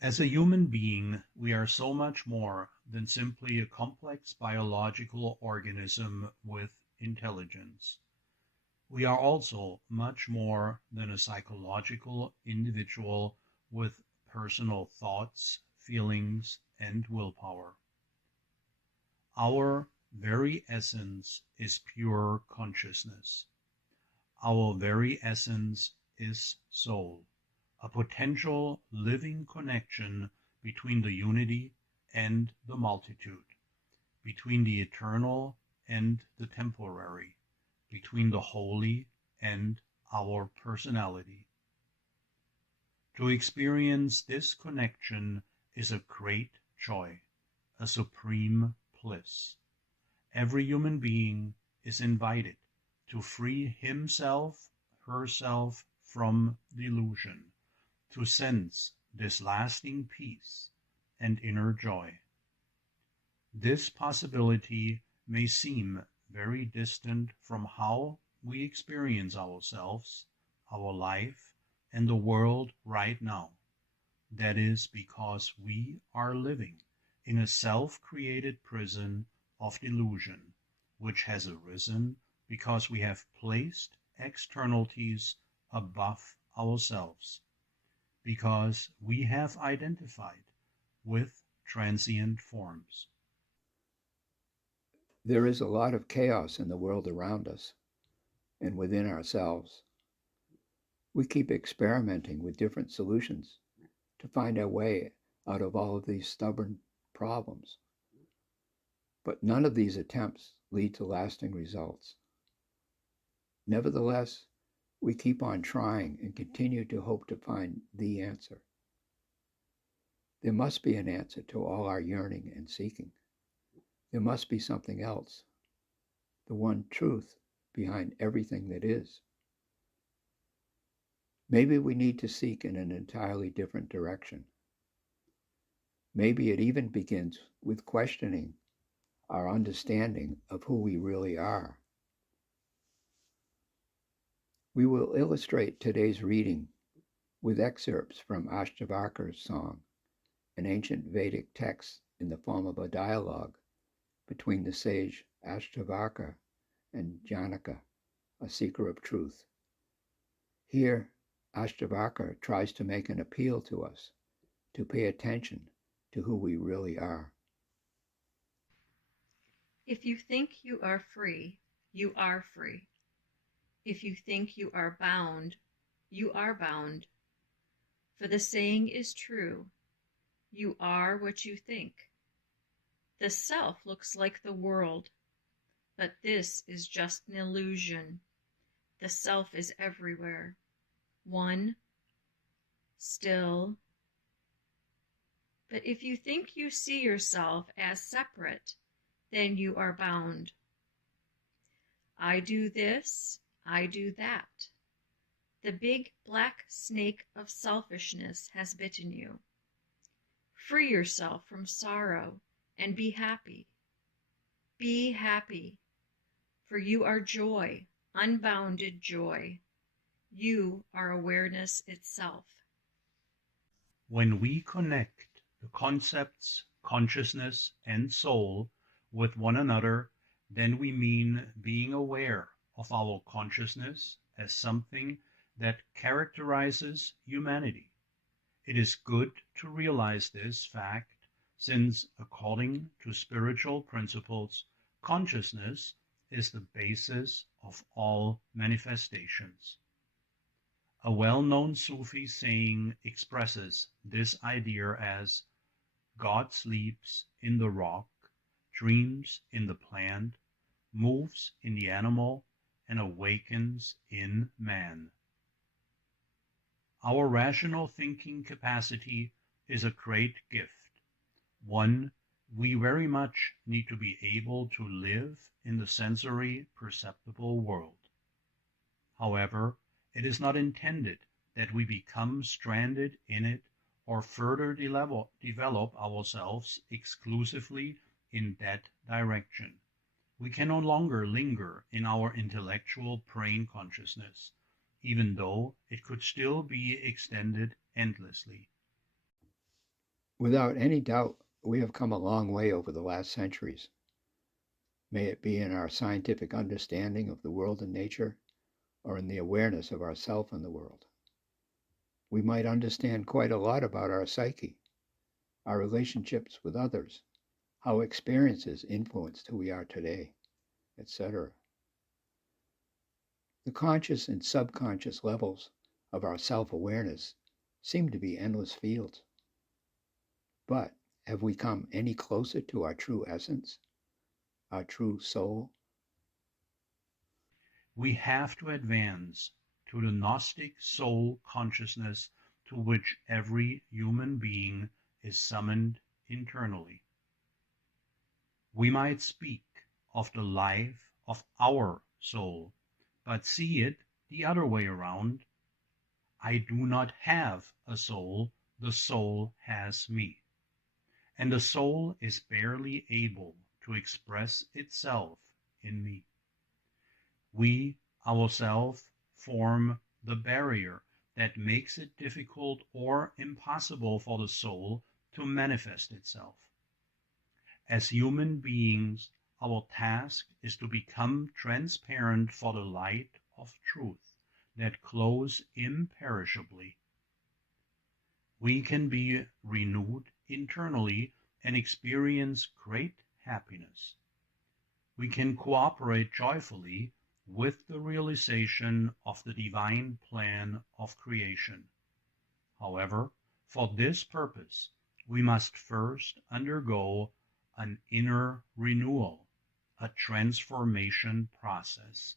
As a human being, we are so much more than simply a complex biological organism with intelligence. We are also much more than a psychological individual with personal thoughts, feelings, and willpower. Our very essence is pure consciousness. Our very essence is soul, a potential living connection between the unity and the multitude, between the eternal and the temporary, between the holy and our personality. To experience this connection is a great joy, a supreme bliss. Every human being is invited to free himself, herself from delusion, to sense this lasting peace and inner joy. This possibility may seem very distant from how we experience ourselves, our life, and the world right now. That is because we are living in a self-created prison of delusion, which has arisen because we have placed externalities above ourselves, because we have identified with transient forms. There is a lot of chaos in the world around us and within ourselves. We keep experimenting with different solutions to find our way out of all of these stubborn problems. But none of these attempts lead to lasting results. Nevertheless, we keep on trying and continue to hope to find the answer. There must be an answer to all our yearning and seeking. There must be something else, the one truth behind everything that is. Maybe we need to seek in an entirely different direction. Maybe it even begins with questioning our understanding of who we really are. We will illustrate today's reading with excerpts from Ashtavakar's song, an ancient Vedic text in the form of a dialogue between the sage Ashtavakra and Janaka, a seeker of truth. Here, Ashtavakra tries to make an appeal to us to pay attention to who we really are. If you think you are free, you are free. If you think you are bound, you are bound. For the saying is true, you are what you think. The self looks like the world, but this is just an illusion. The self is everywhere, one, still. But if you think you see yourself as separate, then you are bound. I do this, I do that. The big black snake of selfishness has bitten you. Free yourself from sorrow and be happy. Be happy, for you are joy, unbounded joy. You are awareness itself. When we connect the concepts, consciousness, and soul with one another, then we mean being aware of our consciousness as something that characterizes humanity. It is good to realize this fact, since according to spiritual principles, consciousness is the basis of all manifestations. A well-known Sufi saying expresses this idea as God sleeps in the rock, dreams in the plant, moves in the animal, and awakens in man. Our rational thinking capacity is a great gift, one we very much need to be able to live in the sensory perceptible world. However, it is not intended that we become stranded in it or further develop ourselves exclusively in that direction. We can no longer linger in our intellectual brain consciousness, even though it could still be extended endlessly. Without any doubt, we have come a long way over the last centuries. May it be in our scientific understanding of the world and nature, or in the awareness of ourself and the world. We might understand quite a lot about our psyche, our relationships with others, how experiences influenced who we are today, etc. The conscious and subconscious levels of our self awareness seem to be endless fields. But have we come any closer to our true essence, our true soul? We have to advance to the Gnostic soul consciousness to which every human being is summoned internally. We might speak of the life of our soul, but see it the other way around. I do not have a soul, the soul has me. And the soul is barely able to express itself in me. We ourselves form the barrier that makes it difficult or impossible for the soul to manifest itself. As human beings, our task is to become transparent for the light of truth that glows imperishably. We can be renewed internally and experience great happiness. We can cooperate joyfully with the realization of the divine plan of creation. However, for this purpose, we must first undergo an inner renewal, a transformation process.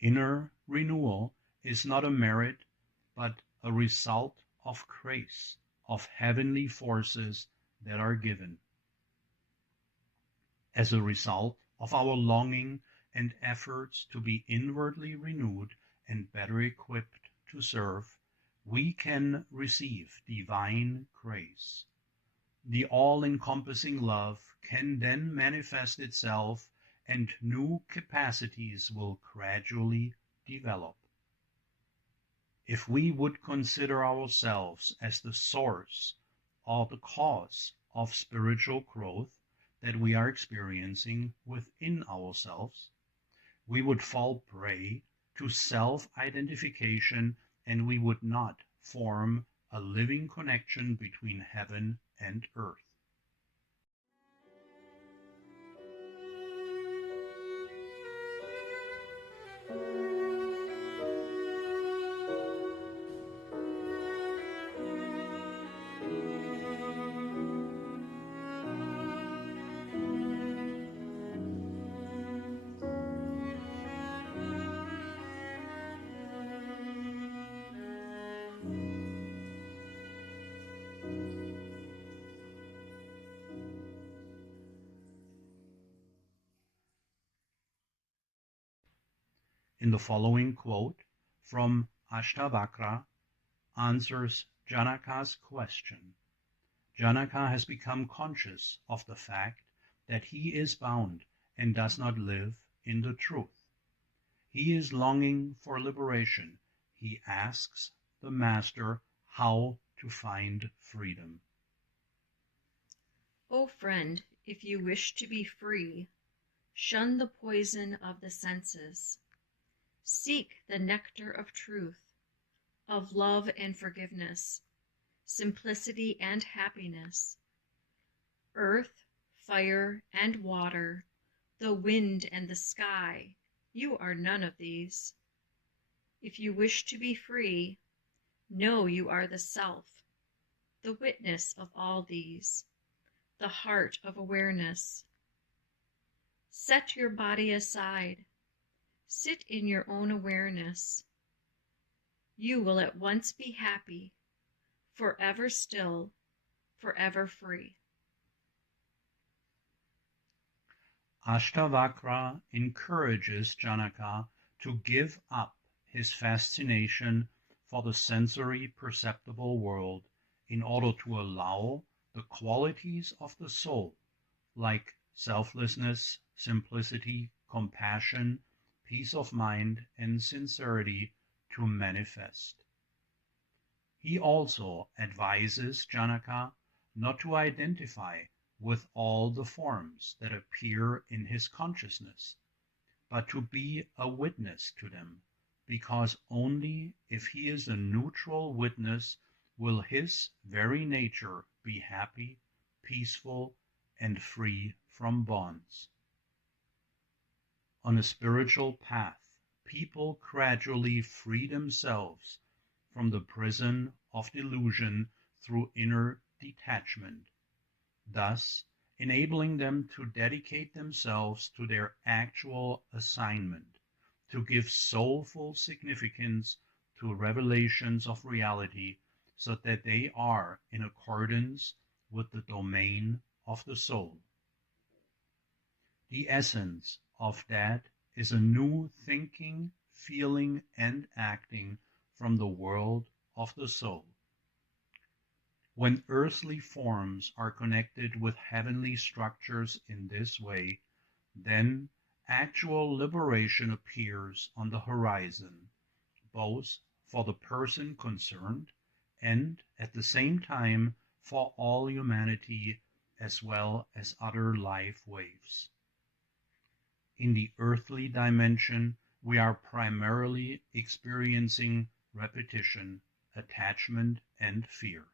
Inner renewal is not a merit, but a result of grace, of heavenly forces that are given. As a result of our longing and efforts to be inwardly renewed and better equipped to serve, we can receive divine grace. The all-encompassing love can then manifest itself and new capacities will gradually develop. If we would consider ourselves as the source or the cause of spiritual growth that we are experiencing within ourselves, we would fall prey to self-identification and we would not form a living connection between heaven and earth. In the following quote from Ashtavakra answers Janaka's question. Janaka has become conscious of the fact that he is bound and does not live in the truth. He is longing for liberation. He asks the master how to find freedom. O friend, if you wish to be free, shun the poison of the senses. Seek the nectar of truth, of love and forgiveness, simplicity and happiness. Earth, fire, and water, the wind and the sky, you are none of these. If you wish to be free, know you are the self, the witness of all these, the heart of awareness. Set your body aside. Sit in your own awareness. You will at once be happy, forever still, forever free. Ashtavakra encourages Janaka to give up his fascination for the sensory perceptible world in order to allow the qualities of the soul, like selflessness, simplicity, compassion, peace of mind, and sincerity, to manifest. He also advises Janaka not to identify with all the forms that appear in his consciousness, but to be a witness to them, because only if he is a neutral witness will his very nature be happy, peaceful, and free from bonds. On a spiritual path, people gradually free themselves from the prison of delusion through inner detachment, thus enabling them to dedicate themselves to their actual assignment, to give soulful significance to revelations of reality, so that they are in accordance with the domain of the soul. The essence of that is a new thinking, feeling, and acting from the world of the soul. When earthly forms are connected with heavenly structures in this way, then actual liberation appears on the horizon, both for the person concerned and at the same time for all humanity as well as other life waves. In the earthly dimension, we are primarily experiencing repetition, attachment, and fear.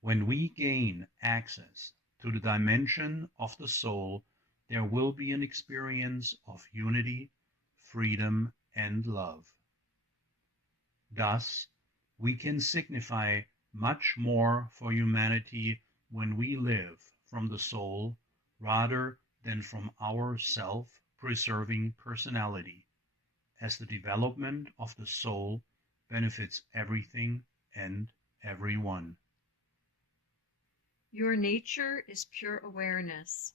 When we gain access to the dimension of the soul, there will be an experience of unity, freedom, and love. Thus, we can signify much more for humanity when we live from the soul rather than from our self-preserving personality, as the development of the soul benefits everything and everyone. Your nature is pure awareness.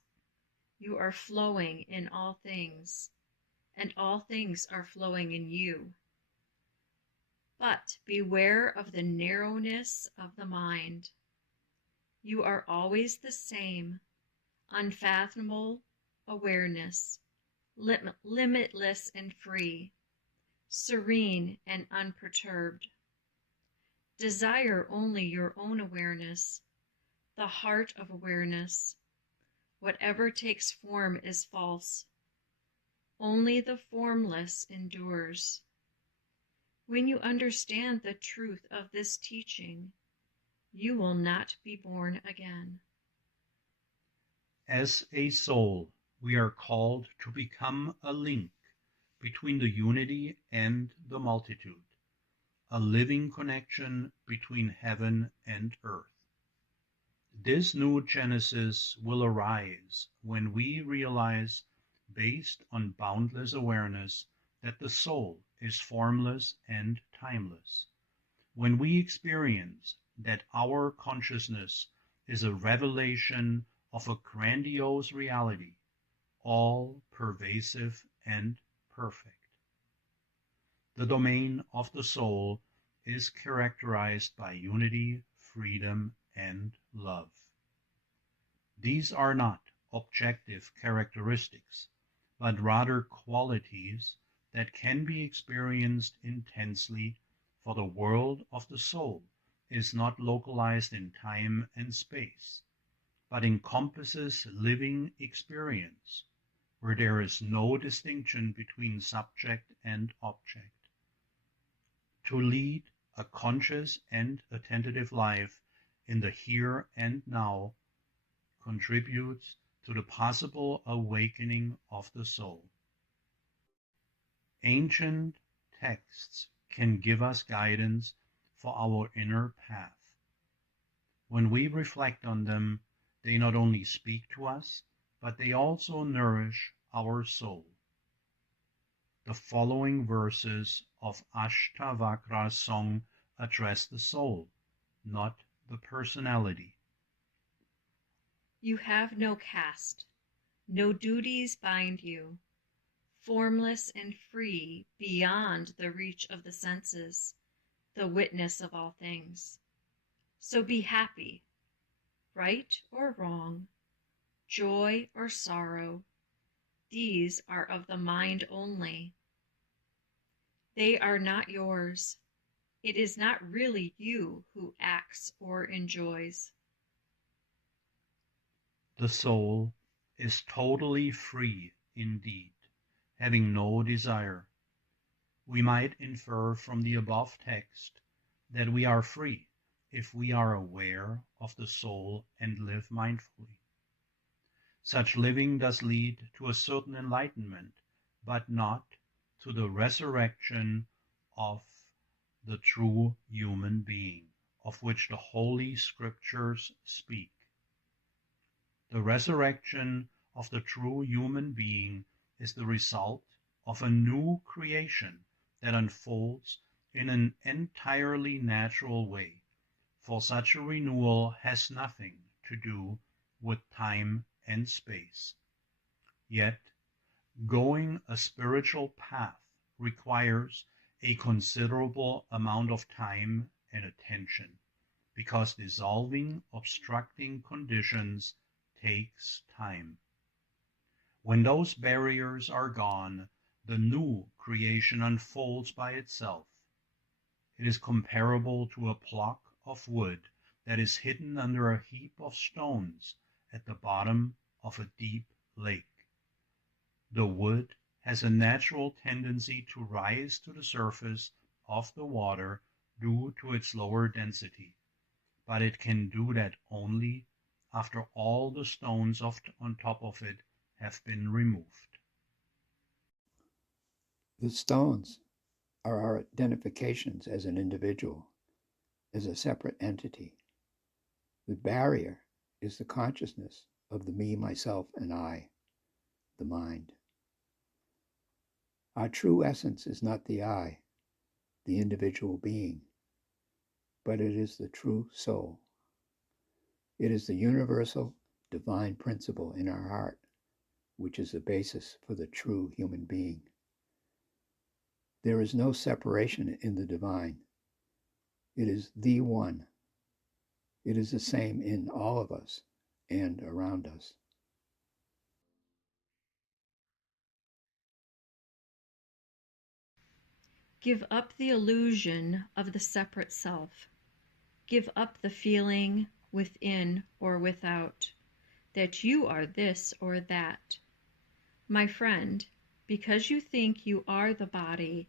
You are flowing in all things, and all things are flowing in you. But beware of the narrowness of the mind. You are always the same, unfathomable awareness, limitless and free, serene and unperturbed. Desire only your own awareness, the heart of awareness. Whatever takes form is false. Only the formless endures. When you understand the truth of this teaching, you will not be born again. As a soul, we are called to become a link between the unity and the multitude, a living connection between heaven and earth. This new genesis will arise when we realize, based on boundless awareness, that the soul is formless and timeless. When we experience that our consciousness is a revelation of a grandiose reality, all pervasive and perfect. The domain of the soul is characterized by unity, freedom, and love. These are not objective characteristics, but rather qualities that can be experienced intensely, for the world of the soul is not localized in time and space, but encompasses living experience, where there is no distinction between subject and object. To lead a conscious and attentive life in the here and now contributes to the possible awakening of the soul. Ancient texts can give us guidance for our inner path. When we reflect on them, they not only speak to us, but they also nourish our soul. The following verses of Ashtavakra's song address the soul, not the personality. You have no caste, no duties bind you, formless and free beyond the reach of the senses, the witness of all things. So be happy, right or wrong, joy or sorrow. These are of the mind only. They are not yours. It is not really you who acts or enjoys. The soul is totally free indeed, having no desire. We might infer from the above text that we are free if we are aware of the soul and live mindfully. Such living does lead to a certain enlightenment, but not to the resurrection of the true human being, of which the Holy Scriptures speak. The resurrection of the true human being is the result of a new creation that unfolds in an entirely natural way, for such a renewal has nothing to do with time and space. Yet, going a spiritual path requires a considerable amount of time and attention, because dissolving obstructing conditions takes time. When those barriers are gone, the new creation unfolds by itself. It is comparable to a block of wood that is hidden under a heap of stones at the bottom of a deep lake. The wood has a natural tendency to rise to the surface of the water due to its lower density, but it can do that only after all the stones on top of it have been removed. The stones are our identifications as an individual, as a separate entity. The barrier is the consciousness of the me, myself, and I, the mind. Our true essence is not the I, the individual being, but it is the true soul. It is the universal divine principle in our heart, which is the basis for the true human being. There is no separation in the divine. It is the one. It is the same in all of us and around us. Give up the illusion of the separate self. Give up the feeling, within or without, that you are this or that. My friend, because you think you are the body,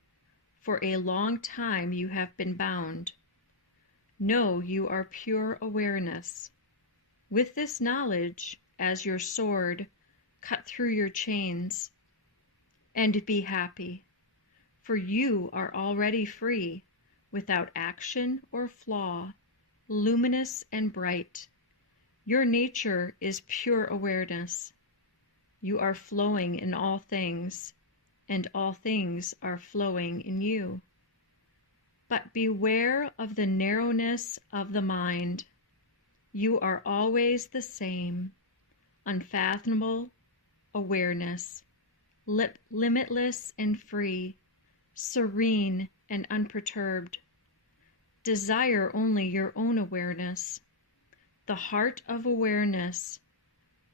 for a long time you have been bound. Know you are pure awareness. With this knowledge, as your sword, cut through your chains, and be happy, for you are already free, without action or flaw, luminous and bright. Your nature is pure awareness. You are flowing in all things, and all things are flowing in you. But beware of the narrowness of the mind. You are always the same, unfathomable awareness, limitless and free, serene and unperturbed. Desire only your own awareness. The heart of awareness,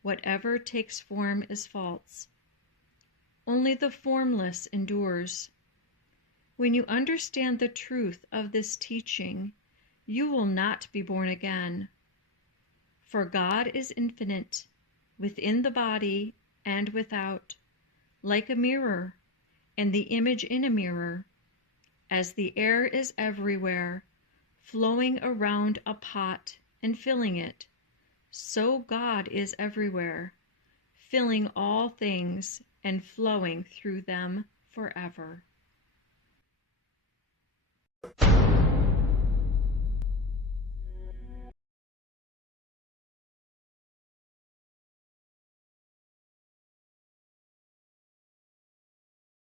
whatever takes form is false. Only the formless endures. When you understand the truth of this teaching, you will not be born again. For God is infinite, within the body and without, like a mirror, and the image in a mirror. As the air is everywhere, flowing around a pot and filling it, so God is everywhere, filling all things and flowing through them forever.